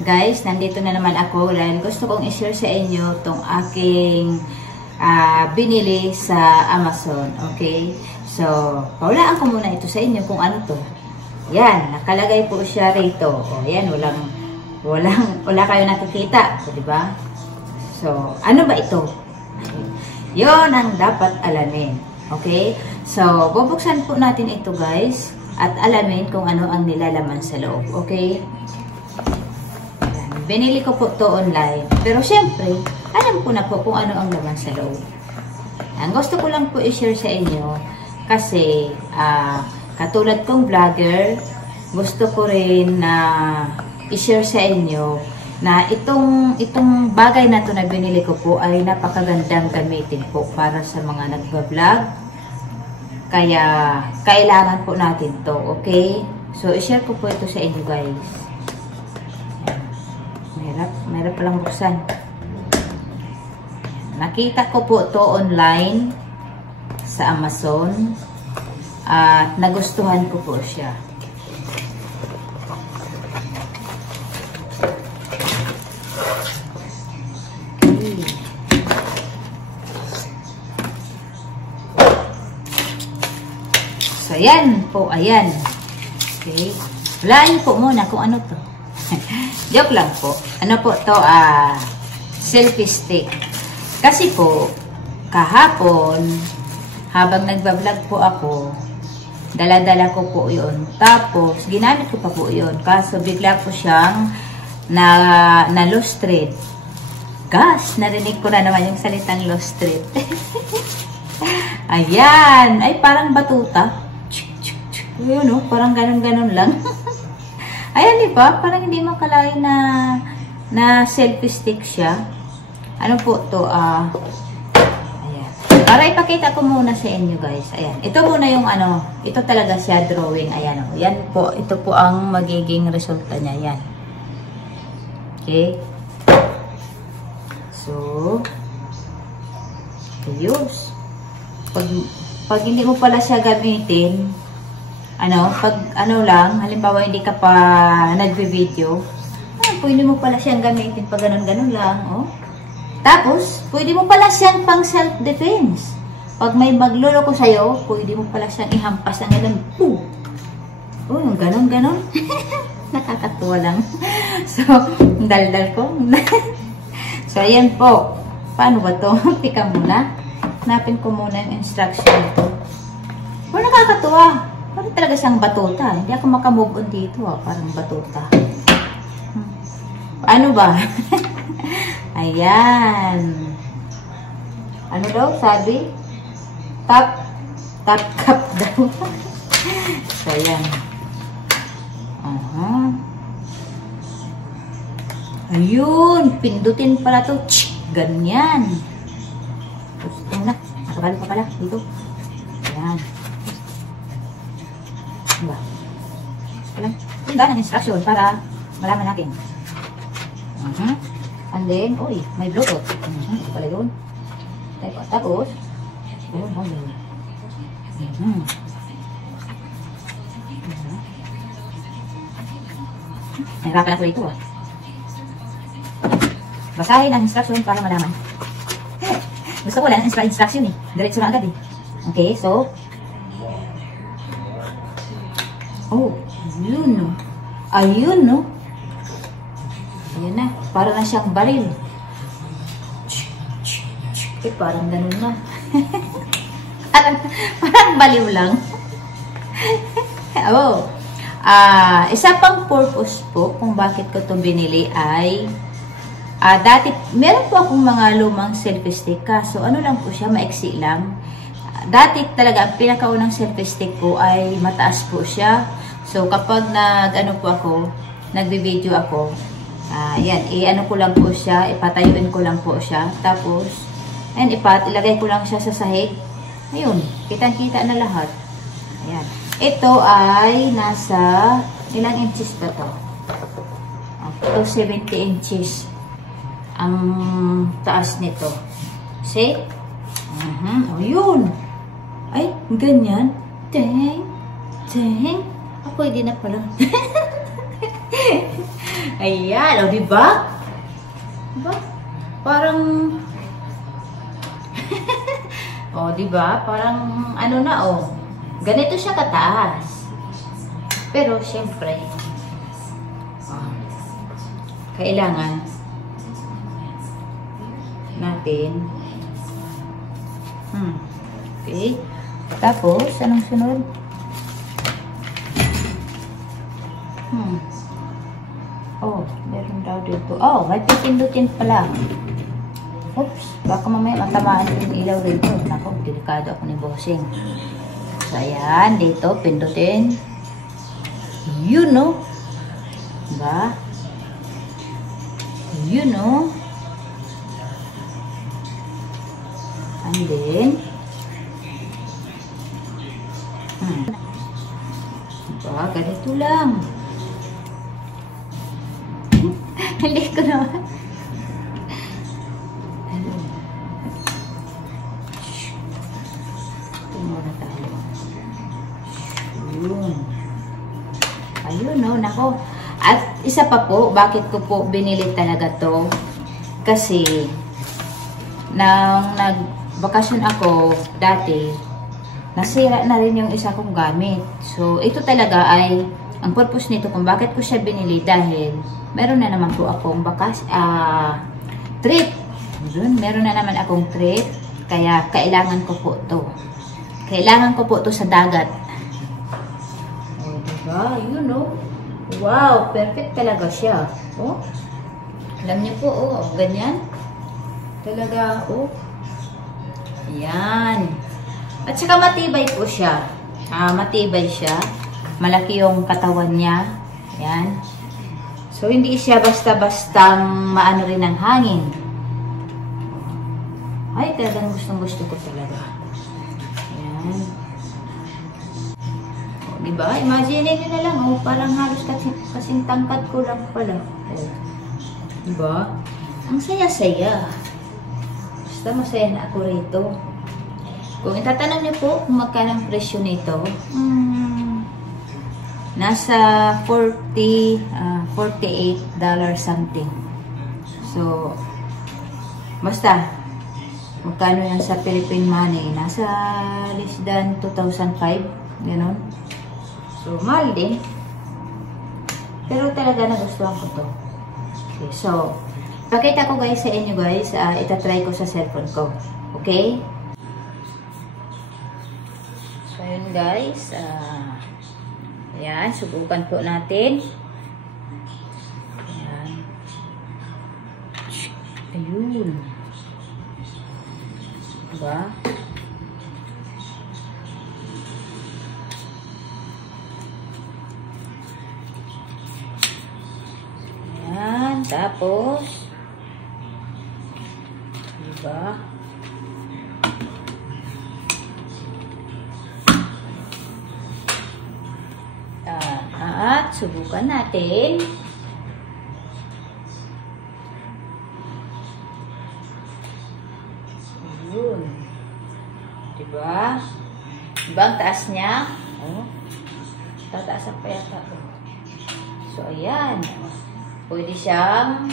Guys, nandito na naman ako dahil gusto kong i-share sa inyo itong aking binili sa Amazon. Okay? So, paulaan ko muna ito sa inyo kung ano to. Yan, nakalagay po siya rito. O, yan, wala kayo nakikita. So, diba? So, ano ba ito? Yon ang dapat alamin. Okay? So, bubuksan po natin ito guys at alamin kung ano ang nilalaman sa loob. Okay? Binili ko po to online. Pero syempre, alam ko na po kung ano ang laman sa loob. Ang gusto ko lang po i-share sa inyo kasi katulad kong vlogger, gusto ko rin na i-share sa inyo na itong bagay na to na binili ko po ay napakagandang gamitin po para sa mga nagba-vlog. Kaya kailangan po natin to, okay? So i-share ko po ito sa inyo guys. Mahirap palang buksan. Nakita ko po to online sa Amazon at nagustuhan ko po siya. Okay. So ayan po, ayan. Okay. Hulaan niyo po muna kung ano to. Joke lang po. Ano po to? Selfie stick. Kasi po, kahapon, habang nagbablog po ako, dala-dala ko po yun. Tapos, ginamit ko pa po yun. Kaso, bigla po siyang na-lost thread. Gosh, narinig ko na naman yung salitang lost thread. Ayan. Ay, parang batuta. Yun, no? Parang ganun-ganun lang. Ayan, di ba? Parang hindi makalain na selfie stick siya. Ano po to? Ayan. Para ipakita ko muna sa inyo, guys. Ayan. Ito muna yung ano. Ito talaga siya drawing. Ayan, o. Yan po. Ito po ang magiging resulta niya. Yan. Okay. So, ayos. Pag hindi mo pala siya gamitin, pag lang, halimbawa hindi ka pa nagbe-video, pwede mo pala siyang gamitin pag ganun-ganun lang, oh. Tapos, pwede mo pala siyang pang self-defense. Pag may magluloko sa'yo, pwede mo pala siyang ihampas ang ganun. Oh, yung ganun-ganun. Nakakatuwa lang. So, daldal ko. So, ayan po. Paano ba to? Tika muna. Hanapin ko muna yung instruction ito. Oh, nakakatuwa. Parang talaga siyang batuta. Hindi ako makamove on dito. Parang batuta. Ano ba? Ayan. Ano daw? Sabi? Tap cup daw. So, ayan. Ayun. Pindutin pala to. Ganyan. Tapos, na. Nakabalo pa pala. Dito. Ayan. Diba? Yung ganang instruction para malaman natin. And then, uy, may Bluetooth. Ito pala yun. Tapos, nahirapan ako ito. Basahin ang instruction para malaman. Gusto ko wala ng instruction eh. Diretso na agad eh. Okay, so, oh, yun no. Ayun no. Ayan na. Para na siyang baril. Eh, parang ganun na. parang baliw lang. Oh. Isa pang purpose po kung bakit ko itong binili ay dati, meron po akong mga lumang selfie stick. Kaso, ano lang po siya, maiksi lang. Dati talaga, ang pinakaunang selfie stick ko ay mataas po siya. So, kapag nagbe-video ako, yan, i-ano ko lang po siya, ipatayuin ko lang po siya. Tapos, ayan, ilagay ko lang siya sa sahig. Ayun, kitang-kita na lahat. Ayan. Ito ay nasa, ilang inches ba to? Ito, 70 inches. Ang taas nito. See? O, yun. Ay, ganyan. Dang. Pwede na pala. Ayan, o diba? Diba? Parang, o diba? Parang, ano na o. Ganito siya kataas. Pero, syempre, kailangan natin. Okay. Tapos, anong sunod? Oh, meron daw dito. Oh, may pipindutin pala. Oops, baka mamaya matamaan yung ilaw rito. Naku, delikado ako ni bossing. So, ayan, dito, pindutin. You know. Diba? You know. And then, diba, ganito lang. Hindi ko naman. Ito muna tayo. Ayun. Ayun, no, nako. At isa pa po, bakit ko po binili talaga to? Kasi, nang nagbakasyon ako dati, nasira na rin yung isa kong gamit. So, ito talaga ay, ang purpose nito kung bakit ko siya binili dahil meron na naman po akong trip. Meron na naman akong trip, kaya kailangan ko po to. Kailangan ko po to sa dagat. O, diba? Yun, no? Wow, perfect talaga siya. Oh, alam niyo po, oh, ganyan. Talaga, oh. Yan. At saka matibay po siya. Matibay siya. Malaki yung katawan niya. Yan. So, hindi siya basta-basta maano rin ng hangin. Ay, talagang gustong-gusto ko talaga. Yan. O, diba? Imagine nyo na lang, oh, parang halos kasing tangkad ko lang pala. Oh. Diba? Ang saya-saya. Basta masaya na ako rito. Kung itatanong niyo po kung magkano ang presyo nito, nasa $48 something. So, basta, magkano yan sa Philippine money? Nasa less than 2,500, gano'n. So, mahal din. Pero talaga nagustuhan ko to. Okay, so, pakita ko guys sa inyo guys, itatry ko sa cellphone ko. Okay? So, yun guys, ayan, subukan po natin. Ayan. Ayun. Diba? Ayan, tapos diba? At subukan natin. Ayun. Diba? Diba ang taas niya? Oh. Tataas pa yata. So, ayan. Pwede siyang,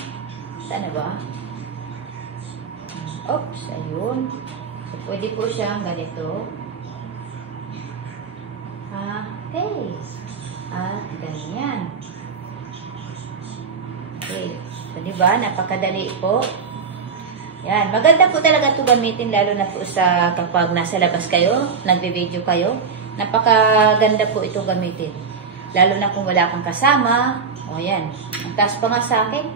saan na ba? Oops, ayun. So, pwede po siyang ganito. Okay. Ganyan. Okay. So, diba? Napakadali po. Yan. Maganda po talaga ito gamitin, lalo na po sa kapag nasa labas kayo, nagbe-video kayo. Napakaganda po ito gamitin. Lalo na kung wala kang kasama. O, yan. Ang taas pa nga sa akin.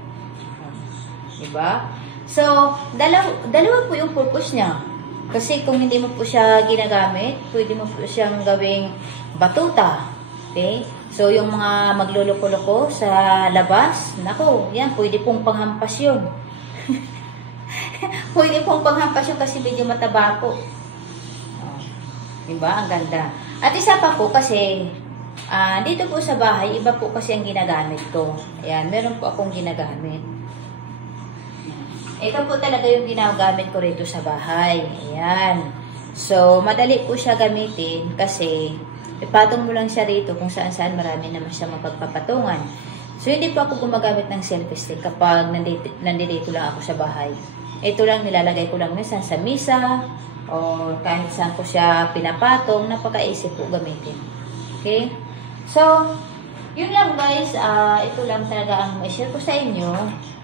Diba? So, dalawa po yung purpose niya. Kasi kung hindi mo po siya ginagamit, pwede mo po siyang gawing batuta. Okay? So, yung mga magluloko-loko sa labas, nako, yan, pwede pong panghampas yun. Pwede pong panghampas yun kasi medyo mataba po. Diba? Ang ganda. At isa pa po kasi, dito po sa bahay, iba po kasi ang ginagamit ko. Ayan, meron po akong ginagamit. Ito po talaga yung ginagamit ko rito sa bahay. Ayan. So, madali po siya gamitin kasi ipatong mo lang siya rito kung saan-saan marami naman siya mapagpapatungan. So, hindi po ako gumagamit ng selfie stick kapag nandito lang ako sa bahay. Ito lang, nilalagay ko lang minsan sa misa o kahit saan ko siya pinapatong, napakaisip po gamitin. Okay? So, yun lang guys. Ito lang talaga ang i-share ko sa inyo.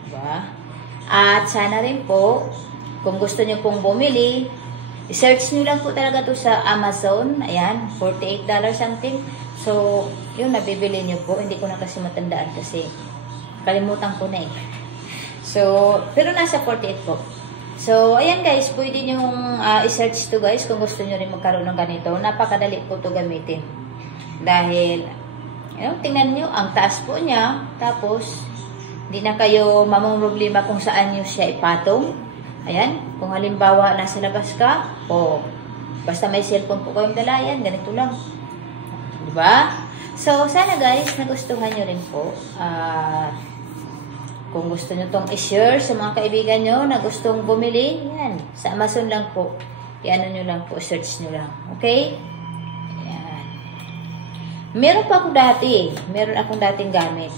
Diba? At sana rin po, kung gusto nyo pong bumili, i-search nyo lang po talaga to sa Amazon. Ayan, $48 something. So, yun, nabibili nyo po. Hindi ko na kasi matandaan kasi kalimutan ko na eh. So, pero nasa 48 po. So, ayan guys, pwede nyo i-search to guys kung gusto nyo rin magkaroon ng ganito. Napakadali po to gamitin. Dahil, tingnan nyo, ang taas po niya. Tapos, hindi na kayo mamumroblema kung saan nyo siya ipatong. Ayan, kung halimbawa nasa labas ka, o basta may cellphone po kayong dala, yan, ganito lang. Diba? So, sana guys, nagustuhan nyo rin po. Kung gusto nyo tong i-share sa mga kaibigan nyo na gustong bumili, yan, sa Amazon lang po. I-ano nyo lang po, search nyo lang. Okay? Yan. Meron akong dating gamit.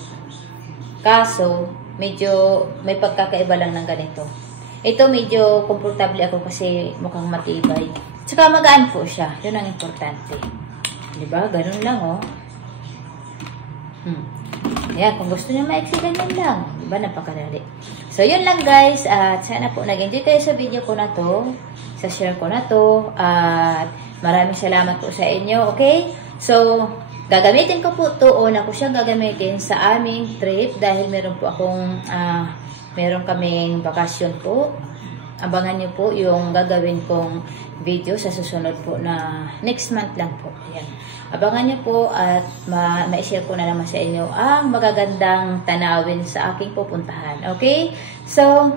Kaso, medyo may pagkakaiba lang ng ganito. Ito medyo komportable ako kasi mukhang matibay. Tsaka magaan po siya. Yun ang importante. Diba? Ganun lang, oh. Kaya, kung gusto nyo maiksi, ganyan lang. Diba? Napakadali. So, yun lang, guys. At sana po nag-enjoy kayo sa video ko na to. Sa share ko na to. At maraming salamat po sa inyo. Okay? So, gagamitin ko po to. Una ko siyang gagamitin sa aming trip. Dahil meron po akong, meron kaming bakasyon po. Abangan nyo po yung gagawin kong video sa susunod po na next month lang po. Ayan. Abangan nyo po at ma-share ko na naman sa inyo ang magagandang tanawin sa aking pupuntahan. Okay? So,